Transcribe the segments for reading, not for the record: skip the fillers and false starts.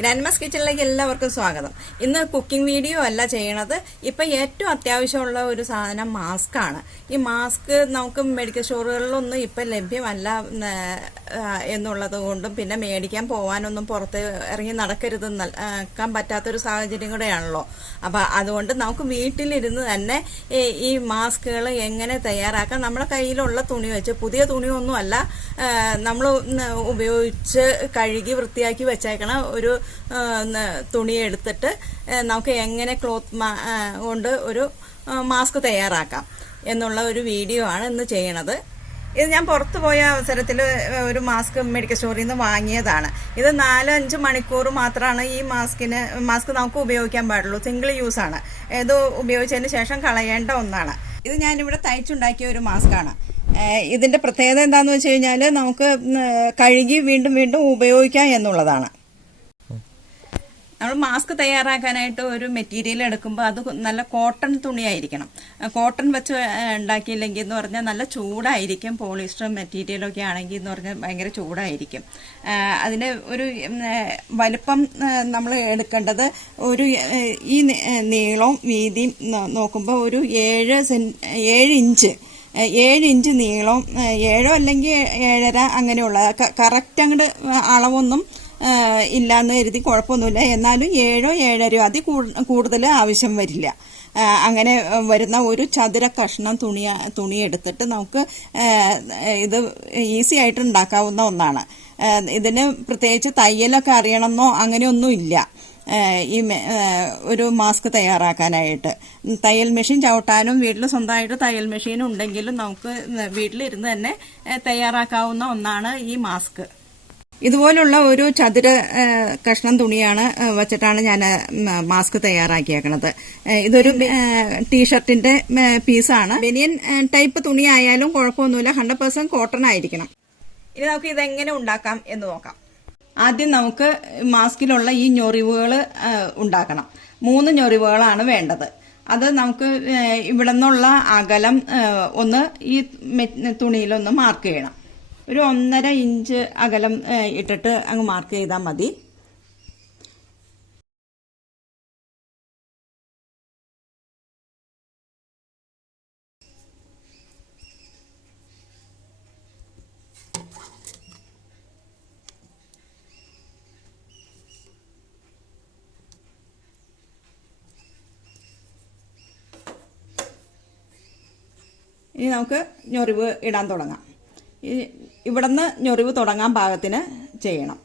Grandmas കിച്ചണിലേക്ക് എല്ലാവർക്കും സ്വാഗതം. ഇന്ന് കുക്കിംഗ് വീഡിയോ അല്ല ചെയ്യണത്. ഇപ്പം ഏറ്റവും അത്യാവശ്യമുള്ള ഒരു സാധനം മാസ്കാണ്. ഈ മാസ്ക് നമുക്ക് മെഡിക്കൽ സ്റ്റോറുകളിലൊന്നും ഇപ്പം ലഭ്യമല്ല എന്നുള്ളത് കൊണ്ടും പിന്നെ മേടിക്കാൻ പോകാനൊന്നും പുറത്ത് ഇറങ്ങി നടക്കാൻ പറ്റാത്തൊരു സാഹചര്യം കൂടെയാണല്ലോ. അപ്പം അതുകൊണ്ട് നമുക്ക് വീട്ടിലിരുന്ന് തന്നെ ഈ മാസ്കുകൾ എങ്ങനെ തയ്യാറാക്കാം, നമ്മുടെ കയ്യിലുള്ള തുണി വെച്ച്, പുതിയ തുണിയൊന്നുമല്ല, നമ്മൾ ഉപയോഗിച്ച് കഴുകി വൃത്തിയാക്കി വെച്ചേക്കണ ഒരു തുണി എടുത്തിട്ട് നമുക്ക് എങ്ങനെ ക്ലോത്ത് കൊണ്ട് ഒരു മാസ്ക് തയ്യാറാക്കാം എന്നുള്ള ഒരു വീഡിയോ ആണ് ഇന്ന് ചെയ്യണത്. ഇത് ഞാൻ പുറത്തു പോയ അവസരത്തിൽ ഒരു മാസ്ക് മെഡിക്കൽ സ്റ്റോറിൽ നിന്ന് വാങ്ങിയതാണ്. ഇത് 4-5 മണിക്കൂർ മാത്രമാണ് ഈ മാസ്ക് നമുക്ക് ഉപയോഗിക്കാൻ പാടുള്ളൂ. സിംഗിൾ യൂസ് ആണ്. ഇത് ഉപയോഗിച്ചതിന് ശേഷം കളയേണ്ട ഒന്നാണ്. ഇത് ഞാനിവിടെ തയ്ച്ചുണ്ടാക്കിയ ഒരു മാസ്കാണ്. ഇതിന്റെ പ്രത്യേകത എന്താണെന്ന് വെച്ച് കഴിഞ്ഞാൽ നമുക്ക് കഴുകി വീണ്ടും വീണ്ടും ഉപയോഗിക്കാം എന്നുള്ളതാണ്. നമ്മൾ മാസ്ക് തയ്യാറാക്കാനായിട്ട് ഒരു മെറ്റീരിയൽ എടുക്കുമ്പോൾ അത് നല്ല കോട്ടൺ തുണിയായിരിക്കണം. കോട്ടൺ വെച്ച് ഉണ്ടാക്കിയില്ലെങ്കിൽ എന്ന് പറഞ്ഞാൽ നല്ല ചൂടായിരിക്കും. പോളിസ്റ്റർ മെറ്റീരിയലൊക്കെ ആണെങ്കിൽ എന്ന് പറഞ്ഞാൽ ഭയങ്കര ചൂടായിരിക്കും. അതിന് ഒരു വലിപ്പം നമ്മൾ എടുക്കേണ്ടത് ഒരു ഈ നീളവും വീതിയും നോക്കുമ്പോൾ ഒരു 7 ഇഞ്ച് 7 ഇഞ്ച് നീളവും 7 അല്ലെങ്കിൽ 7.5 അങ്ങനെയുള്ള കറക്റ്റ് അങ്ങോട്ട് അളവൊന്നും ഇല്ലാന്ന് കരുതി കുഴപ്പമൊന്നുമില്ല. എന്നാലും 7-7.5 അതിൽ കൂടുതൽ ആവശ്യം വരില്ല. അങ്ങനെ വരുന്ന ഒരു ചതുര കഷ്ണം തുണി എടുത്തിട്ട് നമുക്ക് ഇത് ഈസി ആയിട്ട് ഉണ്ടാക്കാവുന്ന ഒന്നാണ്. ഇതിന് പ്രത്യേകിച്ച് തയ്യലൊക്കെ അറിയണമെന്നോ അങ്ങനെയൊന്നും ഇല്ല. ഈ ഒരു മാസ്ക് തയ്യാറാക്കാനായിട്ട് തയ്യൽ മെഷീൻ ചവിട്ടാനും വീട്ടിൽ സ്വന്തമായിട്ട് തയ്യൽ മെഷീൻ ഉണ്ടെങ്കിലും നമുക്ക് വീട്ടിലിരുന്ന് തന്നെ തയ്യാറാക്കാവുന്ന ഒന്നാണ് ഈ മാസ്ക്. ഇതുപോലുള്ള ഒരു ചതുര കഷ്ണം തുണിയാണ് വെച്ചിട്ടാണ് ഞാൻ മാസ്ക് തയ്യാറാക്കിയേക്കണത്. ഇതൊരു ടീഷർട്ടിന്റെ പീസാണ്. ബനിയൻ ടൈപ്പ് തുണി ആയാലും കുഴപ്പമൊന്നുമില്ല. 100% കോട്ടൺ ആയിരിക്കണം. ഇനി നമുക്ക് ഇതെങ്ങനെ ഉണ്ടാക്കാം എന്ന് നോക്കാം. ആദ്യം നമുക്ക് മാസ്കിലുള്ള ഈ ഞൊറിവുകൾ ഉണ്ടാക്കണം. 3 ഞൊറിവുകളാണ് വേണ്ടത്. അത് നമുക്ക് ഇവിടെ നിന്നുള്ള അകലം ഒന്ന് ഈ തുണിയിലൊന്ന് മാർക്ക് ചെയ്യണം. ഒരു 1.5 ഇഞ്ച് അകലം ഇട്ടിട്ട് അങ്ങ് മാർക്ക് ചെയ്താൽ മതി. ഇനി നമുക്ക് ഞൊറിവ് ഇടാൻ തുടങ്ങാം. ഇവിടുന്ന് ഞൊറിവ് തുടങ്ങാൻ പാകത്തിന് ചെയ്യണം.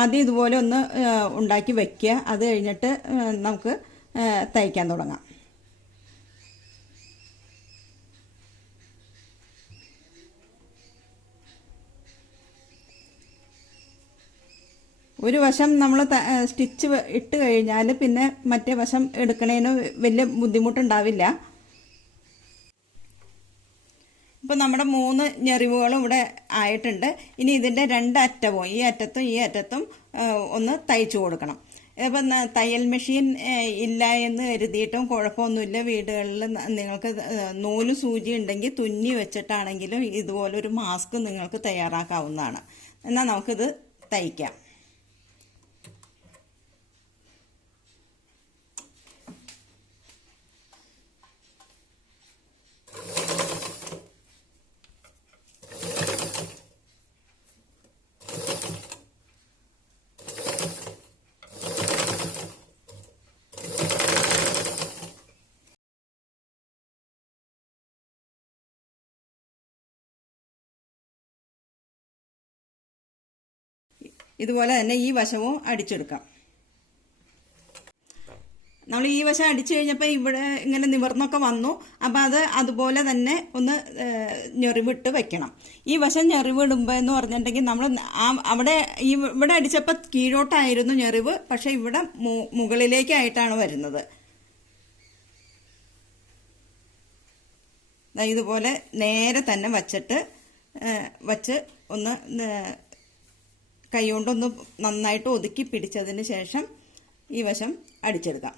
ആദ്യം ഇതുപോലെ ഒന്ന് ഉണ്ടാക്കി വയ്ക്കുക. അത് കഴിഞ്ഞിട്ട് നമുക്ക് തയ്ക്കാൻ തുടങ്ങാം. ഒരു വശം നമ്മൾ സ്റ്റിച്ച് ഇട്ട് കഴിഞ്ഞാൽ പിന്നെ മറ്റേ വശം എടുക്കണേന് വലിയ ബുദ്ധിമുട്ടുണ്ടാവില്ല. ഇപ്പം നമ്മുടെ 3 ഞെറിവുകളും ഇവിടെ ആയിട്ടുണ്ട്. ഇനി ഇതിൻ്റെ 2 അറ്റവും ഈ അറ്റത്തും ഒന്ന് തയ്ച്ചു കൊടുക്കണം. ഇപ്പം തയ്യൽ മെഷീൻ ഇല്ല എന്ന് കരുതിയിട്ടും കുഴപ്പമൊന്നുമില്ല. വീടുകളിൽ നിങ്ങൾക്ക് നൂല് സൂചി ഉണ്ടെങ്കിൽ തുന്നി വെച്ചിട്ടാണെങ്കിലും ഇതുപോലൊരു മാസ്ക് നിങ്ങൾക്ക് തയ്യാറാക്കാവുന്നതാണ്. എന്നാൽ നമുക്കിത് തയ്ക്കാം. ഇതുപോലെ തന്നെ ഈ വശവും അടിച്ചെടുക്കാം. നമ്മൾ ഈ വശം അടിച്ചു കഴിഞ്ഞപ്പോൾ ഇവിടെ ഇങ്ങനെ നിവർന്നൊക്കെ വന്നു. അപ്പം അതുപോലെ തന്നെ ഒന്ന് ഞെറിവിട്ട് വെക്കണം. ഈ വശം ഞെറിവിടുമ്പോൾ എന്ന് പറഞ്ഞിട്ടുണ്ടെങ്കിൽ നമ്മൾ അവിടെ ഇവിടെ അടിച്ചപ്പോൾ കീഴോട്ടായിരുന്നു ഞെറിവ്, പക്ഷെ ഇവിടെ മുകളിലേക്കായിട്ടാണ് വരുന്നത്. ഇതുപോലെ നേരെ തന്നെ വച്ച് ഒന്ന് കൈ കൊണ്ടൊന്ന് നന്നായിട്ട് ഒതുക്കി പിടിച്ചതിന് ശേഷം ഈ വശം അടിച്ചെടുക്കാം.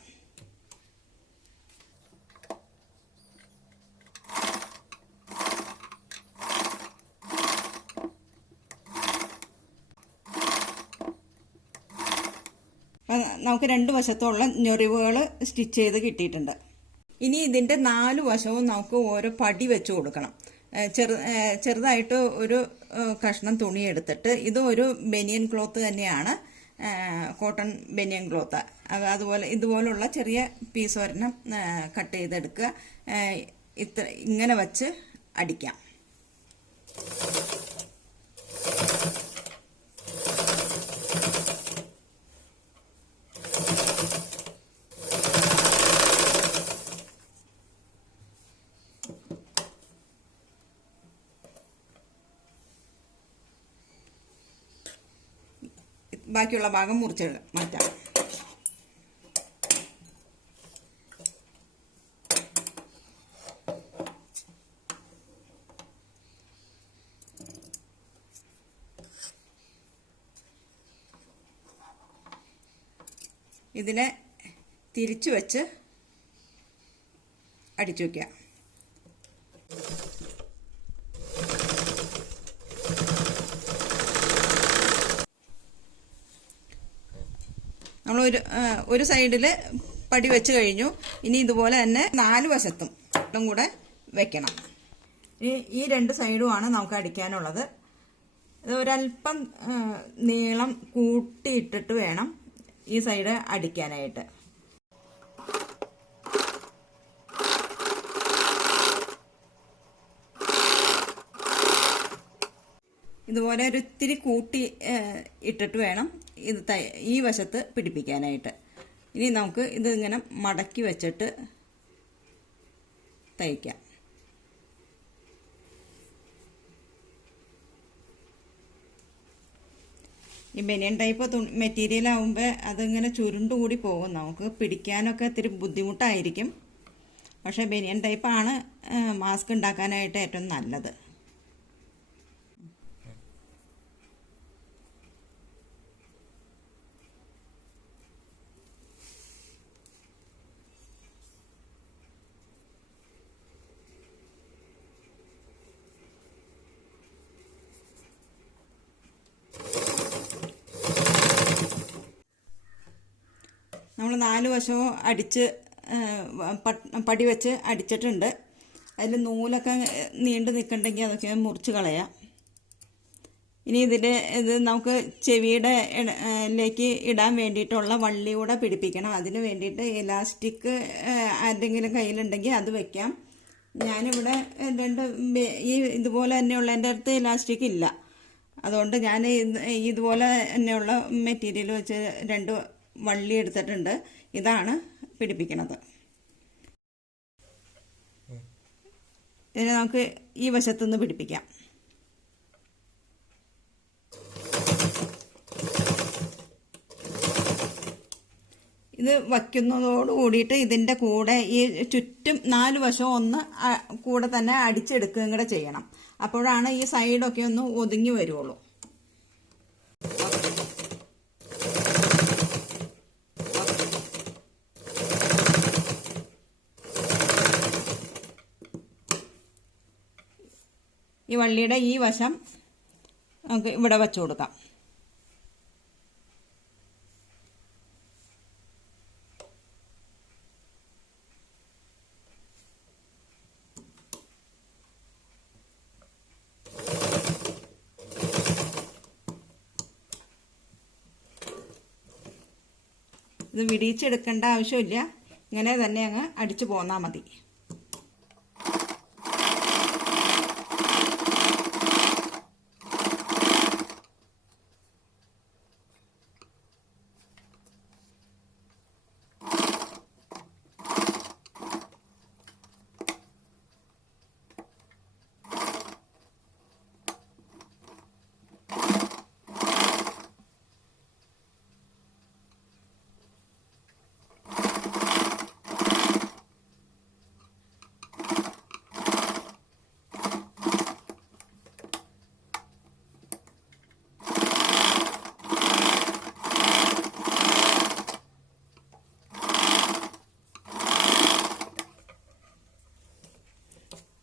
അപ്പം നമുക്ക് 2 വശത്തുള്ള ഞൊറിവുകൾ സ്റ്റിച്ച് ചെയ്ത് കിട്ടിയിട്ടുണ്ട്. ഇനി ഇതിൻ്റെ 4 വശവും നമുക്ക് ഓരോ പടി വെച്ച് കൊടുക്കണം. ചെറുതായിട്ട് ഒരു കഷ്ണം തുണി എടുത്തിട്ട്, ഇത് ഒരു ബനിയൻ ക്ലോത്ത് തന്നെയാണ്, കോട്ടൺ ബനിയൻ ക്ലോത്ത്. അതുപോലെ ഇതുപോലുള്ള ചെറിയ പീസ് ഒരെണ്ണം കട്ട് ചെയ്തെടുക്കുക. ഇങ്ങനെ വച്ച് അടിക്കാം. ബാക്കിയുള്ള ഭാഗം മുറിച്ച് മാറ്റാം. ഇതിനെ തിരിച്ചു വെച്ച് അടിച്ചു വയ്ക്കുക. നമ്മൾ ഒരു സൈഡിൽ പടി വെച്ച് കഴിഞ്ഞു. ഇനി ഇതുപോലെ തന്നെ 4 വശത്തും കൂടെ വെക്കണം. ഈ 2 സൈഡുമാണ് നമുക്ക് അടിക്കാനുള്ളത്. ഇത് ഒരല്പം നീളം കൂട്ടിയിട്ടിട്ട് വേണം ഈ സൈഡ് അടിക്കാനായിട്ട്. ഇതുപോലെ ഒരു ഇത്തിരി കൂട്ടി ഇട്ടിട്ട് വേണം ഇത് ഈ വശത്ത് പിടിപ്പിക്കാനായിട്ട്. ഇനി നമുക്ക് ഇത് ഇങ്ങനെ മടക്കി വെച്ചിട്ട് തയ്ക്കാം. ഈ ബനിയൻ ടൈപ്പ് മെറ്റീരിയൽ ആകുമ്പോൾ അതിങ്ങനെ ചുരുണ്ടുകൂടി പോകും. നമുക്ക് പിടിക്കാനൊക്കെ ഇത്തിരി ബുദ്ധിമുട്ടായിരിക്കും. പക്ഷേ ബനിയൻ ടൈപ്പാണ് മാസ്ക് ഉണ്ടാക്കാനായിട്ട് ഏറ്റവും നല്ലത്. നമ്മൾ 4 വശവും അടിച്ച് പടി വെച്ച് അടിച്ചിട്ടുണ്ട്. അതിൽ നൂലൊക്കെ നീണ്ടു നിൽക്കണ്ടെങ്കിൽ അതൊക്കെ മുറിച്ച് കളയാം. ഇനി ഇത് നമുക്ക് ചെവിയുടെ ലേക്ക് ഇടാൻ വേണ്ടിയിട്ടുള്ള വള്ളി കൂടെ പിടിപ്പിക്കണം. അതിന് വേണ്ടിയിട്ട് ഇലാസ്റ്റിക് ആരുടെങ്കിലും കയ്യിലുണ്ടെങ്കിൽ അത് വെക്കാം. ഞാനിവിടെ ഇതുപോലെ തന്നെയുള്ള എൻ്റെ അടുത്ത് ഇലാസ്റ്റിക് ഇല്ല. അതുകൊണ്ട് ഞാൻ ഇതുപോലെ തന്നെയുള്ള മെറ്റീരിയൽ വെച്ച് 2 വള്ളി എടുത്തിട്ടുണ്ട്. ഇതാണ് പിടിപ്പിക്കുന്നത്. ഇതിനെ നമുക്ക് ഈ വശത്തുനിന്ന് പിടിപ്പിക്കാം. ഇത് വയ്ക്കുന്നതോട് കൂടിയിട്ട് ഇതിൻ്റെ കൂടെ ഈ ചുറ്റും 4 വശവും ഒന്ന് കൂടെ തന്നെ അടിച്ചെടുക്കുകയും കൂടെ ചെയ്യണം. അപ്പോഴാണ് ഈ സൈഡൊക്കെ ഒന്ന് ഒതുങ്ങി വരുള്ളൂ. ഈ വള്ളിയുടെ ഈ വശം നമുക്ക് ഇവിടെ വെച്ച് കൊടുക്കാം. ഇത് വിടിയിച്ചെടുക്കേണ്ട ആവശ്യമില്ല. ഇങ്ങനെ തന്നെ അങ്ങ് അടിച്ചു പോന്നാൽ മതി.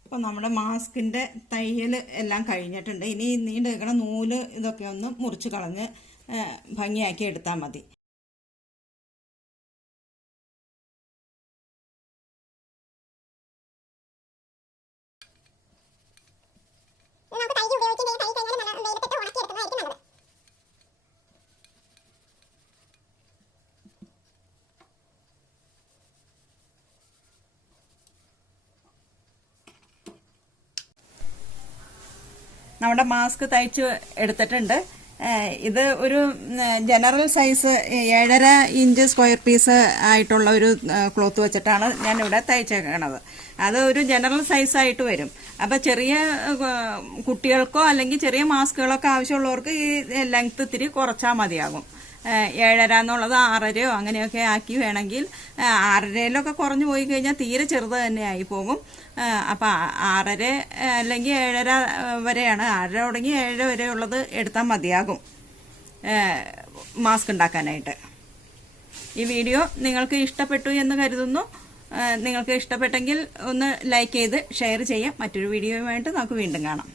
അപ്പോൾ നമ്മുടെ മാസ്കിൻ്റെ തയ്യൽ എല്ലാം കഴിഞ്ഞിട്ടുണ്ട്. ഇനി നീണ്ടു നിൽക്കണ നൂല് ഇതൊക്കെ ഒന്ന് മുറിച്ച് കളഞ്ഞ് ഭംഗിയാക്കി എടുത്താൽ മതി. നമ്മുടെ മാസ്ക് തയ്ച്ച് എടുത്തിട്ടുണ്ട്. ഇത് ഒരു general size 7.5 inch square piece ആയിട്ടുള്ള ഒരു ക്ലോത്ത് വെച്ചിട്ടാണ് ഞാൻ ഇവിടെ തയ്ച്ചേക്കണത്. അത് ഒരു ജനറൽ സൈസ് ആയിട്ട് വരും. അപ്പൊ ചെറിയ കുട്ടികൾക്കോ അല്ലെങ്കിൽ ചെറിയ മാസ്കുകളൊക്കെ ആവശ്യമുള്ളവർക്ക് ഈ ലെങ്ത് ഇത്തിരി കുറച്ചാൽ മതിയാകും. 7.5 എന്നുള്ളത് 6.5 അങ്ങനെയൊക്കെ ആക്കി വേണമെങ്കിൽ 6.5 കുറഞ്ഞു പോയി കഴിഞ്ഞാൽ തീരെ ചെറുത് തന്നെ ആയി പോകും. അപ്പൊ 6.5 അല്ലെങ്കിൽ 7.5 വരെയാണ്. 6.5 തുടങ്ങി 7 വരെ ഉള്ളത് എടുത്താൽ മതിയാകും മാസ്ക് ഉണ്ടാക്കാനായിട്ട്. ഈ വീഡിയോ നിങ്ങൾക്ക് ഇഷ്ടപ്പെട്ടു എന്ന് കരുതുന്നു. നിങ്ങൾക്ക് ഇഷ്ടപ്പെട്ടെങ്കിൽ ഒന്ന് ലൈക്ക് ചെയ്ത് ഷെയർ ചെയ്യാം. മറ്റൊരു വീഡിയോയുമായിട്ട് നമുക്ക് വീണ്ടും കാണാം.